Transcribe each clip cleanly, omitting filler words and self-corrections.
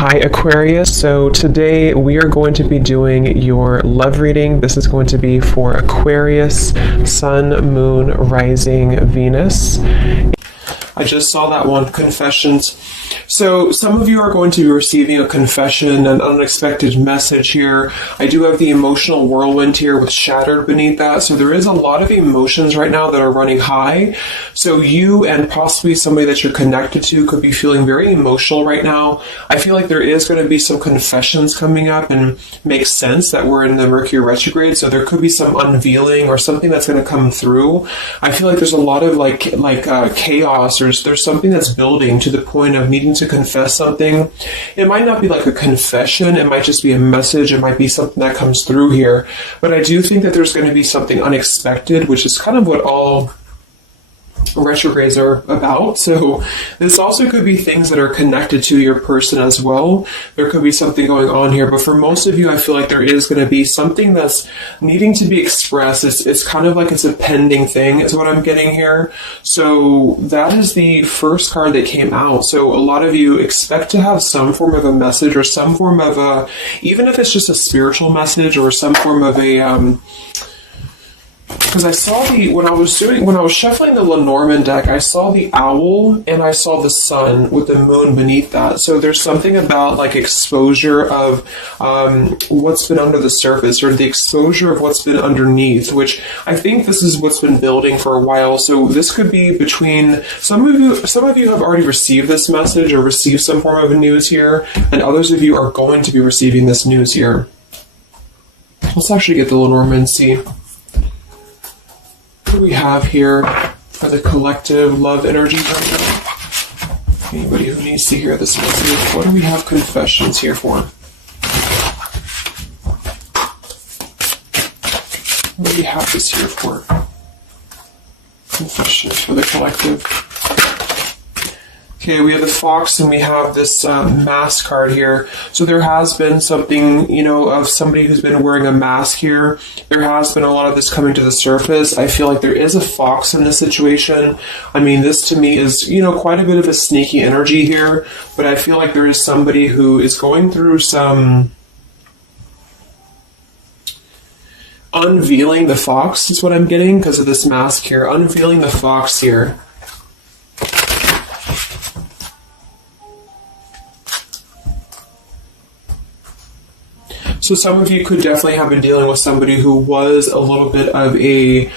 Hi Aquarius, so today we are going to be doing your love reading. This is going to be for Aquarius, Sun, Moon, Rising, Venus. I just saw that one, confessions. So some of you are going to be receiving a confession, an unexpected message here. I do have the emotional whirlwind here with shattered beneath that. So there is a lot of emotions right now that are running high. So you and possibly somebody that you're connected to could be feeling very emotional right now. I feel like there is going to be some confessions coming up, and makes sense that we're in the Mercury retrograde. So there could be some unveiling or something that's going to come through. I feel like there's a lot of chaos, or there's something that's building to the point of needing to confess something. It might not be like a confession, it might just be a message, it might be something that comes through here. But I do think that there's going to be something unexpected, which is kind of what all retrogrades are about. So this also could be things that are connected to your person as well. There could be something going on here, but for most of you, I feel like there is going to be something that's needing to be expressed. It's kind of like it's a pending thing is what I'm getting here. So that is the first card that came out. So a lot of you expect to have some form of a message, or some form of a, even if it's just a spiritual message, or some form of a because I saw when I was shuffling the Lenormand deck, I saw the owl and I saw the sun with the moon beneath that. So there's something about like exposure of what's been under the surface, or the exposure of what's been underneath, which I think this is what's been building for a while. So this could be between some of you have already received this message or received some form of news here, and others of you are going to be receiving this news here. Let's actually get the Lenormand and see what do we have here for the collective love energy right now. Anybody who needs to hear this message, what do we have confessions here for? What do we have this here for? Confessions for the collective. Okay, we have the fox and we have this mask card here. So there has been something, of somebody who's been wearing a mask here. There has been a lot of this coming to the surface. I feel like there is a fox in this situation. I mean, this to me is, quite a bit of a sneaky energy here. But I feel like there is somebody who is going through some unveiling the fox is what I'm getting because of this mask here. Unveiling the fox here. So some of you could definitely have been dealing with somebody who was a little bit of a,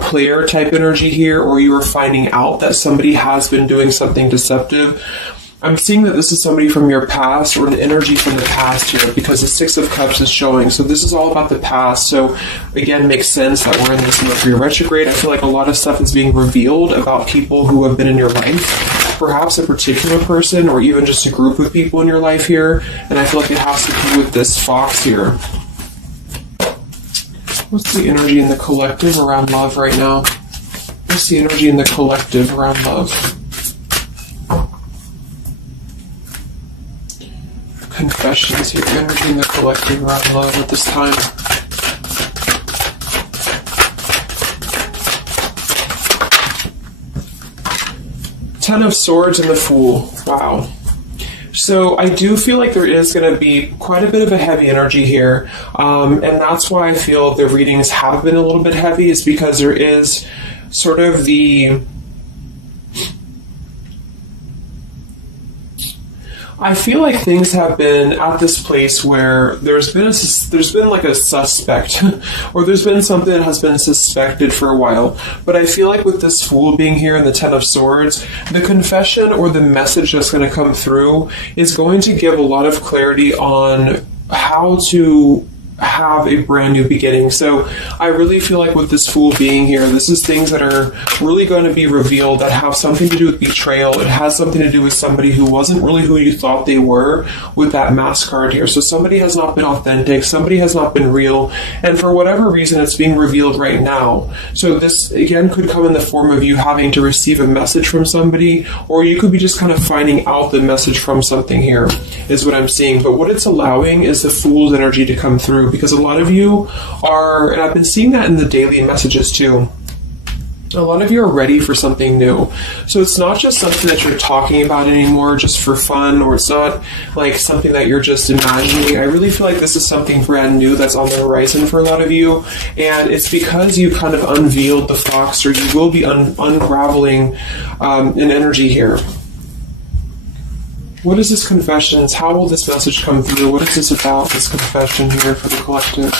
player type energy here, or you were finding out that somebody has been doing something deceptive. I'm seeing that this is somebody from your past, or an energy from the past here, because the Six of Cups is showing. So this is all about the past. So again, makes sense that we're in this Mercury retrograde. I feel like a lot of stuff is being revealed about people who have been in your life. Perhaps a particular person, or even just a group of people in your life here. And I feel like it has to do with this fox here. What's the energy in the collective around love right now? What's the energy in the collective around love? Confessions here, energy in the collective around love at this time. Ten of Swords and the Fool. Wow. So I do feel like there is going to be quite a bit of a heavy energy here. And that's why I feel the readings have been a little bit heavy, is because there is sort of the... I feel like things have been at this place where there's been like a suspect, or there's been something that has been suspected for a while. But I feel like with this Fool being here in the Ten of Swords, the confession or the message that's going to come through is going to give a lot of clarity on how to have a brand new beginning. So I really feel like with this Fool being here, this is things that are really going to be revealed that have something to do with betrayal. It has something to do with somebody who wasn't really who you thought they were with that mask card here. So somebody has not been authentic, somebody has not been real, and for whatever reason it's being revealed right now. So this again could come in the form of you having to receive a message from somebody, or you could be just kind of finding out the message from something here, is what I'm seeing. But what it's allowing is the Fool's energy to come through, because a lot of you are, and I've been seeing that in the daily messages too, A lot of you are ready for something new. So it's not just something that you're talking about anymore just for fun, or it's not like something that you're just imagining. I really feel like this is something brand new that's on the horizon for a lot of you. And it's because you kind of unveiled the fox, or you will be unraveling an energy here. What is this confession? How will this message come through? What is this about, this confession here for the collective?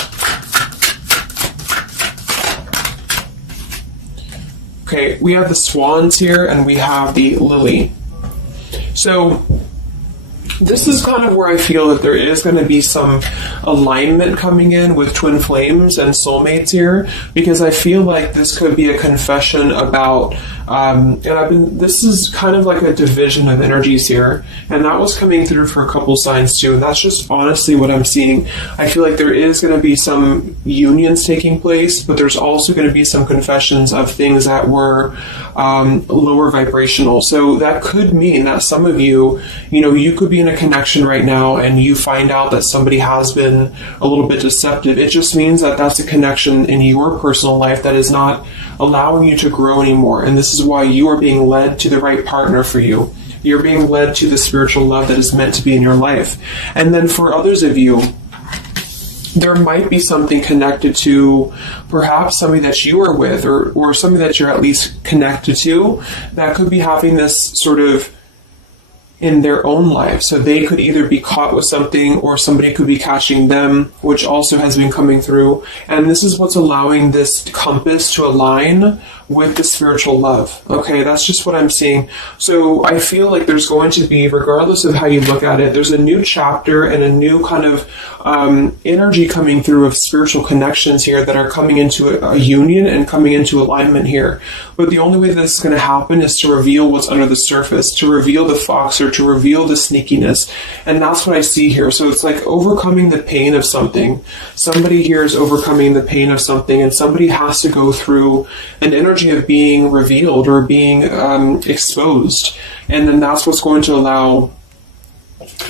Okay, we have the swans here, and we have the lily. So this is kind of where I feel that there is going to be some alignment coming in with twin flames and soulmates here, because I feel like this could be a confession about, this is kind of like a division of energies here, and that was coming through for a couple signs too, and that's just honestly what I'm seeing. I feel like there is going to be some unions taking place, but there's also going to be some confessions of things that were lower vibrational. So that could mean that some of you, you could be in a connection right now and you find out that somebody has been a little bit deceptive. It just means that that's a connection in your personal life that is not allowing you to grow anymore. And this is why you are being led to the right partner for you. You're being led to the spiritual love that is meant to be in your life. And then for others of you, there might be something connected to perhaps somebody that you are with, or somebody that you're at least connected to, that could be having this sort of in their own life. So they could either be caught with something, or somebody could be catching them, which also has been coming through. And this is what's allowing this compass to align with the spiritual love. Okay, that's just what I'm seeing. So I feel like there's going to be, regardless of how you look at it, there's a new chapter and a new kind of energy coming through of spiritual connections here that are coming into a union and coming into alignment here. But the only way this is going to happen is to reveal what's under the surface, to reveal the fox, or to reveal the sneakiness. And that's what I see here. So it's like overcoming the pain of something. Somebody here is overcoming the pain of something, and somebody has to go through an energy of being revealed or being exposed. And then that's what's going to allow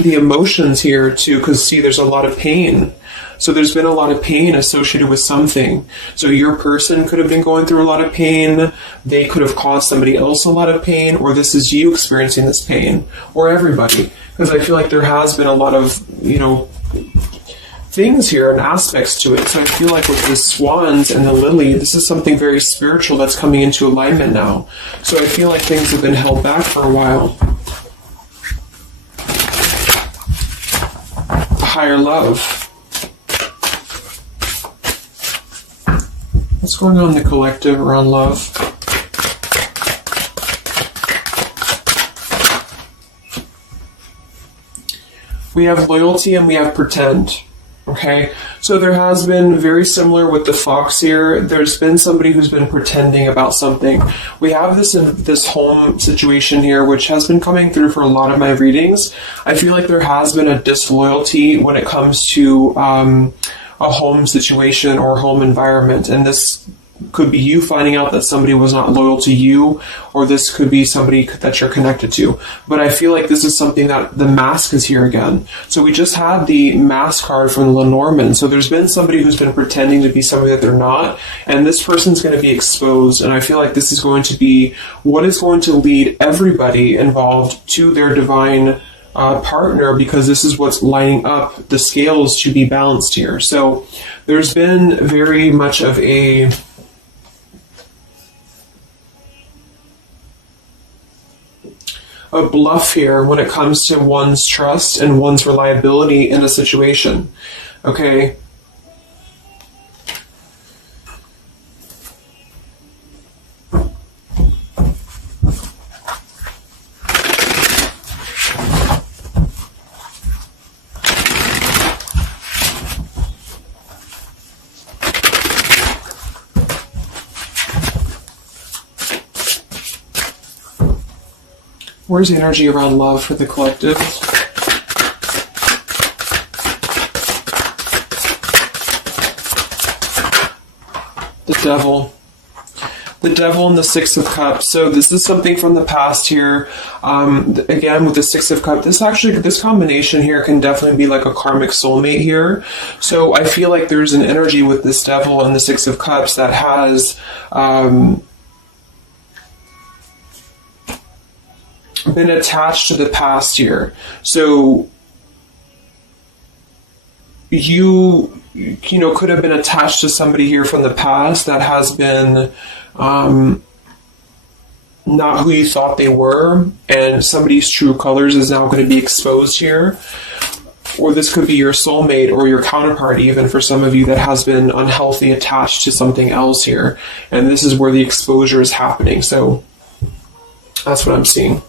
the emotions here to, because see, there's a lot of pain. So there's been a lot of pain associated with something. So your person could have been going through a lot of pain. They could have caused somebody else a lot of pain, or this is you experiencing this pain, or everybody. Because I feel like there has been a lot of, things here and aspects to it. So I feel like with the swans and the lily, this is something very spiritual that's coming into alignment now. So I feel like things have been held back for a while. Higher love. What's going on in the collective around love? We have loyalty and we have pretend. Okay, so there has been, very similar with the fox here, there's been somebody who's been pretending about something. We have this home situation here, which has been coming through for a lot of my readings. I feel like there has been a disloyalty when it comes to a home situation or home environment, and this could be you finding out that somebody was not loyal to you, or this could be somebody that you're connected to. But I feel like this is something that the mask is here again. So we just had the mask card from Lenormand. So there's been somebody who's been pretending to be somebody that they're not, and this person's going to be exposed. And I feel like this is going to be what is going to lead everybody involved to their divine partner, because this is what's lining up the scales to be balanced here. So there's been very much of a bluff here when it comes to one's trust and one's reliability in a situation. Okay. Where's the energy around love for the collective? The devil. The devil and the Six of Cups. So this is something from the past here. Again, with the Six of Cups, this combination here can definitely be like a karmic soulmate here. So I feel like there's an energy with this devil and the Six of Cups that has been attached to the past here. So you know, could have been attached to somebody here from the past that has been not who you thought they were, and somebody's true colors is now going to be exposed here. Or this could be your soulmate or your counterpart, even for some of you, that has been unhealthy attached to something else here. And this is where the exposure is happening. So that's what I'm seeing.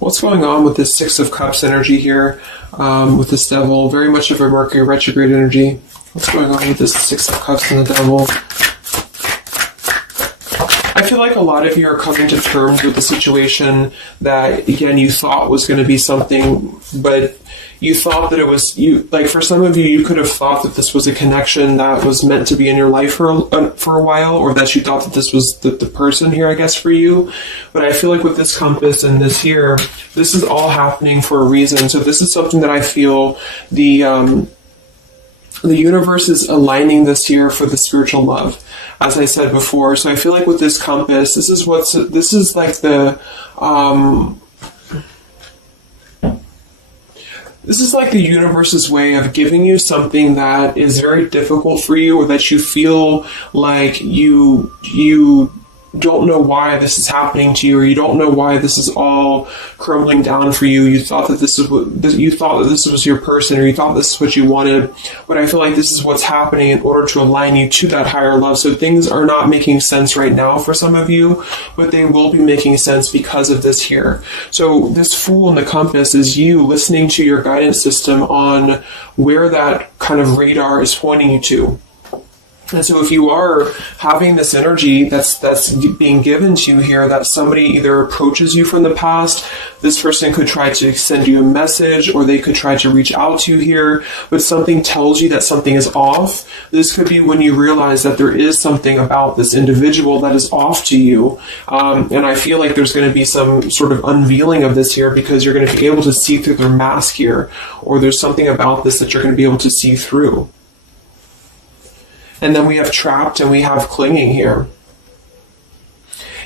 What's going on with this Six of Cups energy here, with this Devil? Very much of a Mercury retrograde energy. What's going on with this Six of Cups and the Devil? I feel like a lot of you are coming to terms with the situation that, again, you thought was going to be something, but you thought that it was, like for some of you, you could have thought that this was a connection that was meant to be in your life for a while, or that you thought that this was the person here, I guess, for you. But I feel like with this compass and this here, this is all happening for a reason. So this is something that I feel the universe is aligning this here for the spiritual love, as I said before. So I feel like with this compass, this is like the this is like the universe's way of giving you something that is very difficult for you, or that you feel like you don't know why this is happening to you, or you don't know why this is all crumbling down for you. You thought that this was your person, or you thought this is what you wanted. But I feel like this is what's happening in order to align you to that higher love. So things are not making sense right now for some of you, but they will be making sense because of this here. So this Fool in the compass is you listening to your guidance system on where that kind of radar is pointing you to. And so if you are having this energy that's being given to you here, that somebody either approaches you from the past, this person could try to send you a message, or they could try to reach out to you here, but something tells you that something is off. This could be when you realize that there is something about this individual that is off to you. And I feel like there's going to be some sort of unveiling of this here, because you're going to be able to see through their mask here, or there's something about this that you're going to be able to see through. And then we have Trapped and we have Clinging here.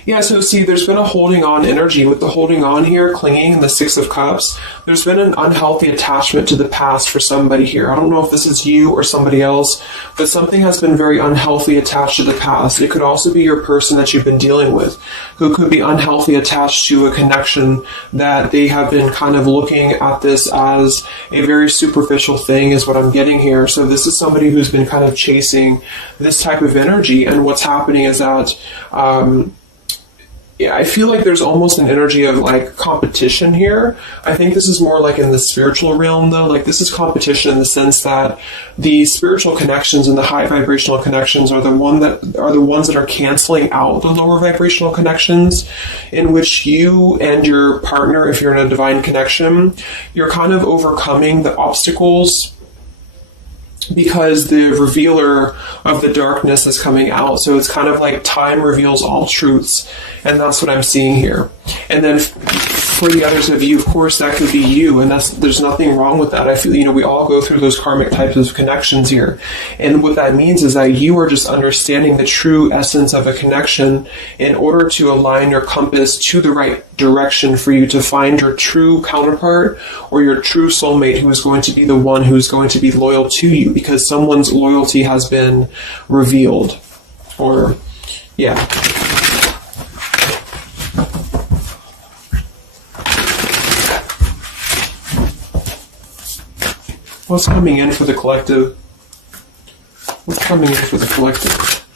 Yeah, so see, there's been a holding on energy with the holding on here, clinging, and the Six of Cups. There's been an unhealthy attachment to the past for somebody here. I don't know if this is you or somebody else, but something has been very unhealthy attached to the past. It could also be your person that you've been dealing with, who could be unhealthy attached to a connection that they have been kind of looking at this as a very superficial thing, is what I'm getting here. So this is somebody who's been kind of chasing this type of energy, and what's happening is that yeah, I feel like there's almost an energy of like competition here. I think this is more like in the spiritual realm though. Like this is competition in the sense that the spiritual connections and the high vibrational connections are the ones that are canceling out the lower vibrational connections, in which you and your partner, if you're in a divine connection, you're kind of overcoming the obstacles, because the revealer of the darkness is coming out. So it's kind of like time reveals all truths, and that's what I'm seeing here. And then for the others of you, of course, that could be you, and there's nothing wrong with that. I feel, we all go through those karmic types of connections here. And what that means is that you are just understanding the true essence of a connection in order to align your compass to the right direction for you to find your true counterpart or your true soulmate, who is going to be the one who is going to be loyal to you, because someone's loyalty has been revealed. Or, yeah. What's coming in for the collective? What's coming in for the collective?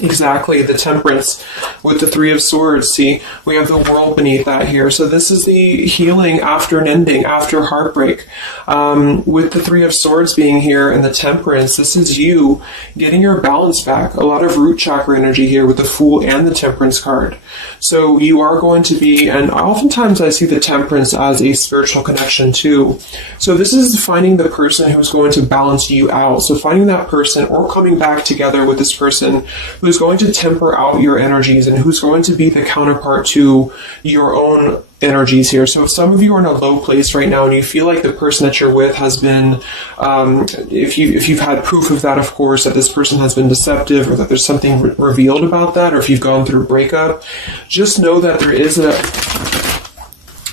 Exactly, the Temperance with the Three of Swords. See, we have the World beneath that here. So this is the healing after an ending, after heartbreak. With the Three of Swords being here and the Temperance, this is you getting your balance back. A lot of root chakra energy here with the Fool and the Temperance card. So you are going to be, and oftentimes I see the Temperance as a spiritual connection too. So this is finding the person who's going to balance you out. So finding that person, or coming back together with this person who's going to temper out your energies and person who's going to be the counterpart to your own energies here. So if some of you are in a low place right now and you feel like the person that you're with has been, if you've had proof of that, of course, that this person has been deceptive or that there's something revealed about that, or if you've gone through a breakup, just know that there is a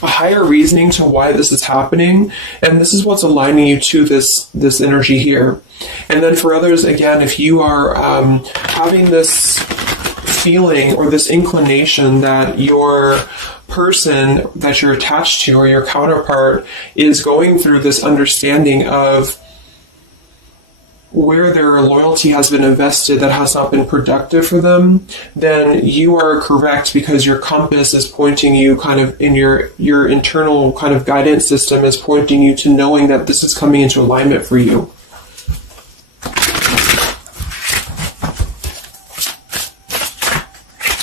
higher reasoning to why this is happening, and this is what's aligning you to this energy here. And then for others, again, if you are having this feeling or this inclination that your person that you're attached to or your counterpart is going through this understanding of where their loyalty has been invested that has not been productive for them, then you are correct, because your compass is pointing you kind of in your internal kind of guidance system is pointing you to knowing that this is coming into alignment for you.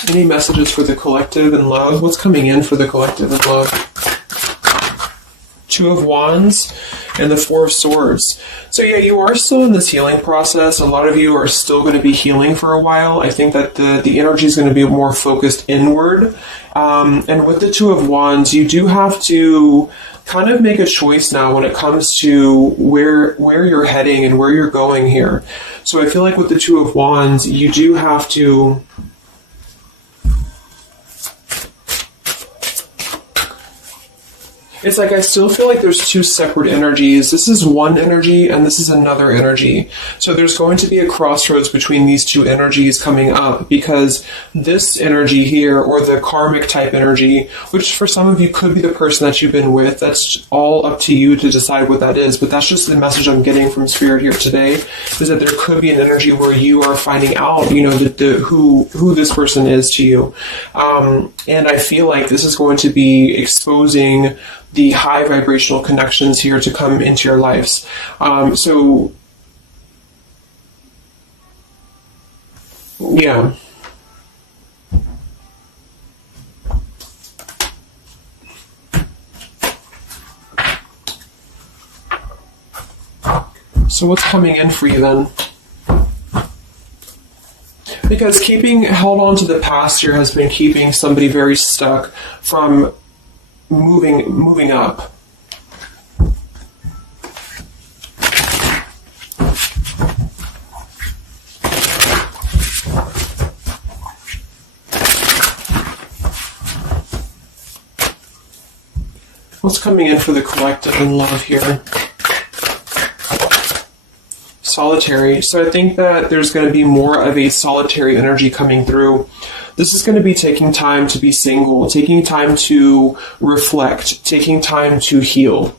Any messages for the collective and love? What's coming in for the collective and love? Two of Wands and the Four of Swords. So yeah, you are still in this healing process. A lot of you are still going to be healing for a while. I think that the energy is going to be more focused inward. And with the Two of Wands, you do have to kind of make a choice now when it comes to where you're heading and where you're going here. So I feel like with the Two of Wands, you do have to it's like I still feel like there's two separate energies. This is one energy and this is another energy. So there's going to be a crossroads between these two energies coming up, because this energy here, or the karmic type energy, which for some of you could be the person that you've been with, that's all up to you to decide what that is. But that's just the message I'm getting from Spirit here today, is that there could be an energy where you are finding out, who this person is to you. And I feel like this is going to be exposing the high vibrational connections here to come into your lives. So yeah. So what's coming in for you then? Because keeping held on to the past here has been keeping somebody very stuck from moving up. What's coming in for the collective and love here? Solitary. So I think that there's going to be more of a solitary energy coming through. This is going to be taking time to be single, taking time to reflect, taking time to heal.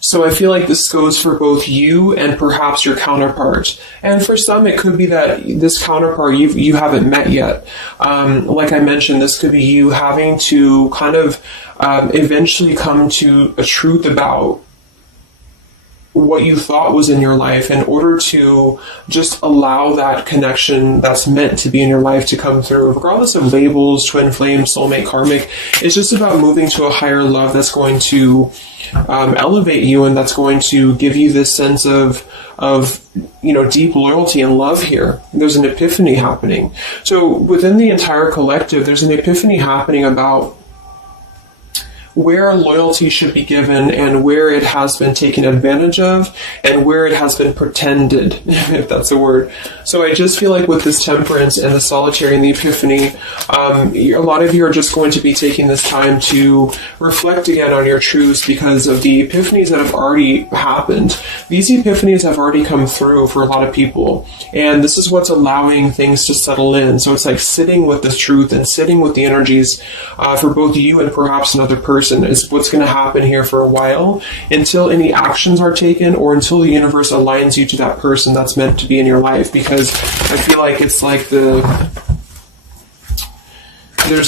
So I feel like this goes for both you and perhaps your counterpart. And for some, it could be that this counterpart you haven't met yet. Like I mentioned, this could be you having to kind of eventually come to a truth about what you thought was in your life in order to just allow that connection that's meant to be in your life to come through. Regardless of labels, twin flame, soulmate, karmic, it's just about moving to a higher love that's going to elevate you, and that's going to give you this sense of deep loyalty and love here. There's an epiphany happening. So within the entire collective, there's an epiphany happening about where loyalty should be given and where it has been taken advantage of and where it has been pretended, if that's a word. So I just feel like with this temperance and the solitary and the epiphany, a lot of you are just going to be taking this time to reflect again on your truths because of the epiphanies that have already happened. These epiphanies have already come through for a lot of people, and this is what's allowing things to settle in. So it's like sitting with the truth and sitting with the energies for both you and perhaps another person is what's going to happen here for a while, until any actions are taken or until the universe aligns you to that person that's meant to be in your life. Because I feel like it's like there's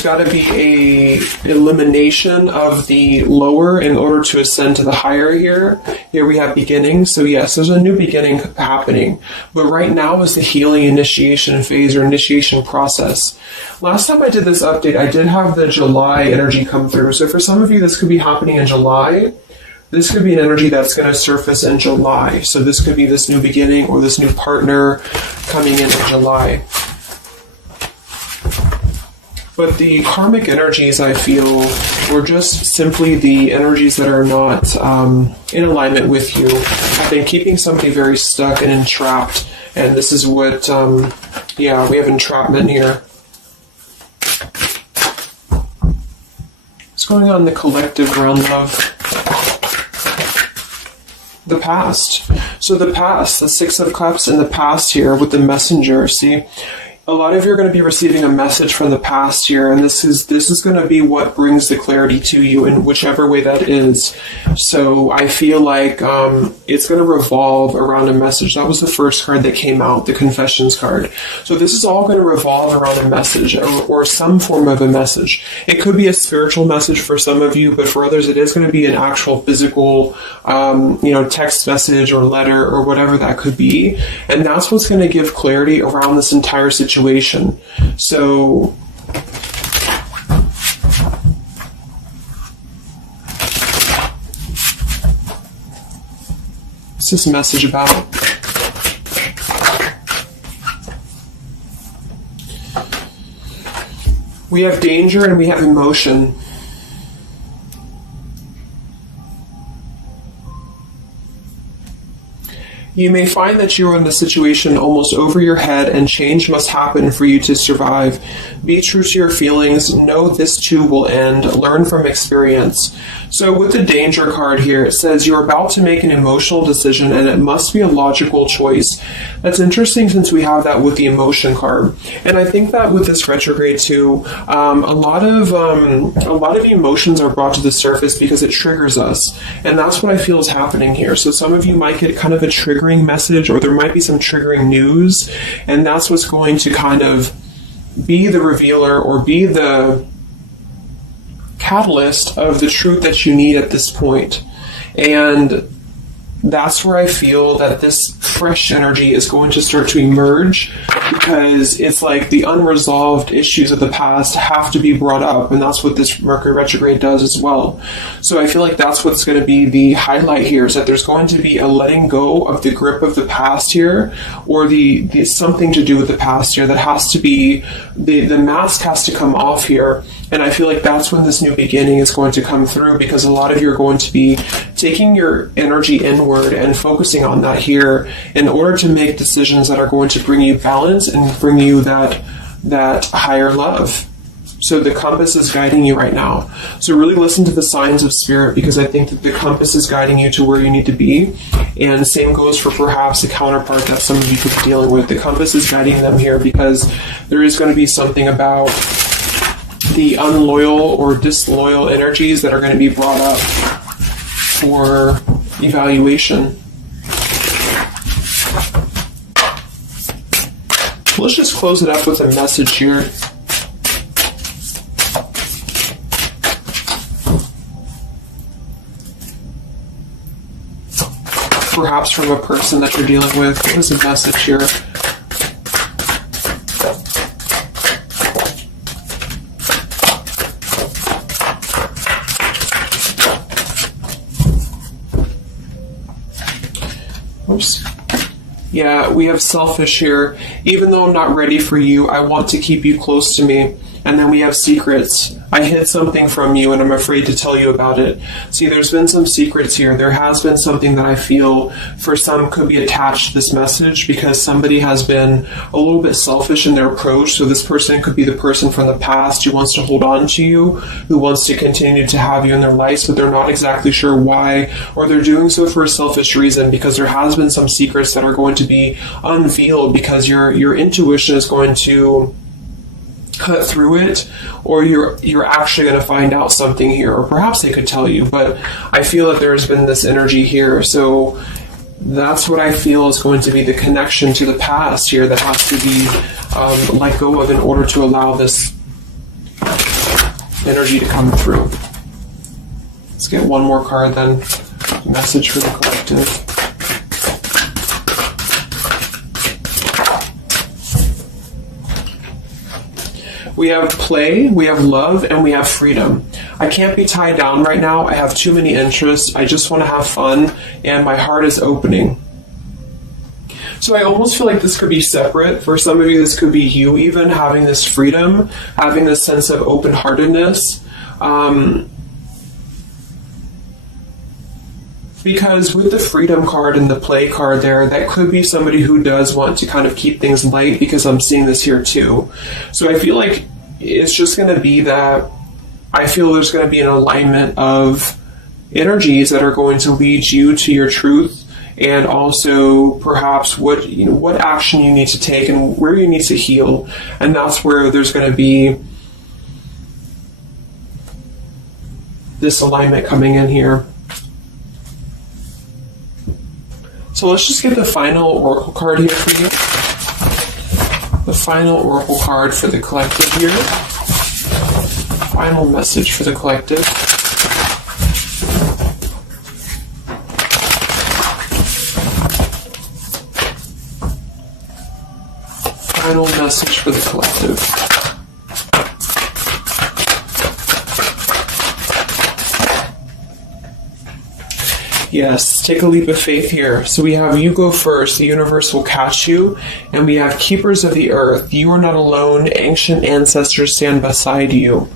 got to be a elimination of the lower in order to ascend to the higher here. Here we have beginning. So yes, there's a new beginning happening. But right now is the healing initiation phase or initiation process. Last time I did this update, I did have the July energy come through. So for some of you, this could be happening in July. This could be an energy that's going to surface in July. So this could be this new beginning or this new partner coming in July. But the karmic energies, I feel, were just simply the energies that are not in alignment with you. Have been keeping somebody very stuck and entrapped. And this is what, yeah, we have entrapment here. What's going on in the collective realm of the past? So the past, the Six of Cups in the past here with the Messenger, see? A lot of you are going to be receiving a message from the past here, and this is going to be what brings the clarity to you in whichever way that is. So I feel like it's going to revolve around a message. That was the first card that came out, the Confessions card. So this is all going to revolve around a message or some form of a message. It could be a spiritual message for some of you, but for others it is going to be an actual physical text message or letter or whatever that could be. And that's what's going to give clarity around this entire situation. So what's this message about? We have danger and we have emotion. You may find that you are in a situation almost over your head and change must happen for you to survive. Be true to your feelings. Know this too will end. Learn from experience. So with the danger card here, it says you're about to make an emotional decision and it must be a logical choice. That's interesting since we have that with the emotion card. And I think that with this retrograde too, a lot of emotions are brought to the surface because it triggers us. And that's what I feel is happening here. So some of you might get kind of a triggering message, or there might be some triggering news, and that's what's going to kind of be the revealer or be the catalyst of the truth that you need at this point. And that's where I feel that this fresh energy is going to start to emerge, because it's like the unresolved issues of the past have to be brought up, and that's what this Mercury retrograde does as well. So I feel like that's what's going to be the highlight here, is that there's going to be a letting go of the grip of the past here, or the something to do with the past here that has to be, the mask has to come off here. And I feel like that's when this new beginning is going to come through, because a lot of you are going to be taking your energy inward and focusing on that here in order to make decisions that are going to bring you balance and bring you that higher love. So the compass is guiding you right now. So really listen to the signs of spirit, because I think that the compass is guiding you to where you need to be. And the same goes for perhaps a counterpart that some of you could be dealing with. The compass is guiding them here because there is going to be something about the unloyal or disloyal energies that are going to be brought up for evaluation. Let's just close it up with a message here. Perhaps from a person that you're dealing with. What is the message here? Oops. Yeah, we have selfish here. Even though I'm not ready for you, I want to keep you close to me. And then we have secrets. I hid something from you and I'm afraid to tell you about it. See, there's been some secrets here. There has been something that I feel for some could be attached to this message, because somebody has been a little bit selfish in their approach. So this person could be the person from the past who wants to hold on to you, who wants to continue to have you in their lives, but they're not exactly sure why, or they're doing so for a selfish reason, because there has been some secrets that are going to be unveiled, because your intuition is going to cut through it, or you're actually going to find out something here, or perhaps they could tell you, but I feel that there's been this energy here. So that's what I feel is going to be the connection to the past here that has to be let go of in order to allow this energy to come through. Let's get one more card then. Message for the collective. We have play, we have love, and we have freedom. I can't be tied down right now. I have too many interests. I just want to have fun, and my heart is opening. So I almost feel like this could be separate. For some of you, this could be you even having this freedom, having this sense of open-heartedness. Because with the freedom card and the play card there, that could be somebody who does want to kind of keep things light, because I'm seeing this here too. So I feel like it's just going to be that I feel there's going to be an alignment of energies that are going to lead you to your truth, and also perhaps what action you need to take and where you need to heal. And that's where there's going to be this alignment coming in here. So let's just get the final oracle card here for you. The final oracle card for the collective here. Final message for the collective. Final message for the collective. Yes, take a leap of faith here. So we have you go first, the universe will catch you. And we have keepers of the earth. You are not alone. Ancient ancestors stand beside you.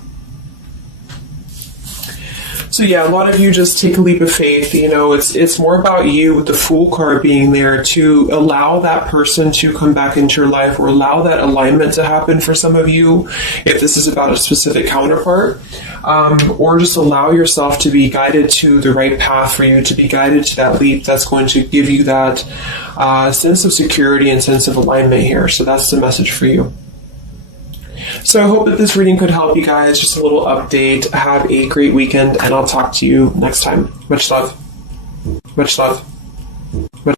So yeah, a lot of you just take a leap of faith. You know, it's more about you with the Fool card being there to allow that person to come back into your life, or allow that alignment to happen for some of you, if this is about a specific counterpart, or just allow yourself to be guided to the right path for you, to be guided to that leap that's going to give you that sense of security and sense of alignment here. So that's the message for you. So I hope that this reading could help you guys. Just a little update. Have a great weekend, and I'll talk to you next time. Much love. Much love.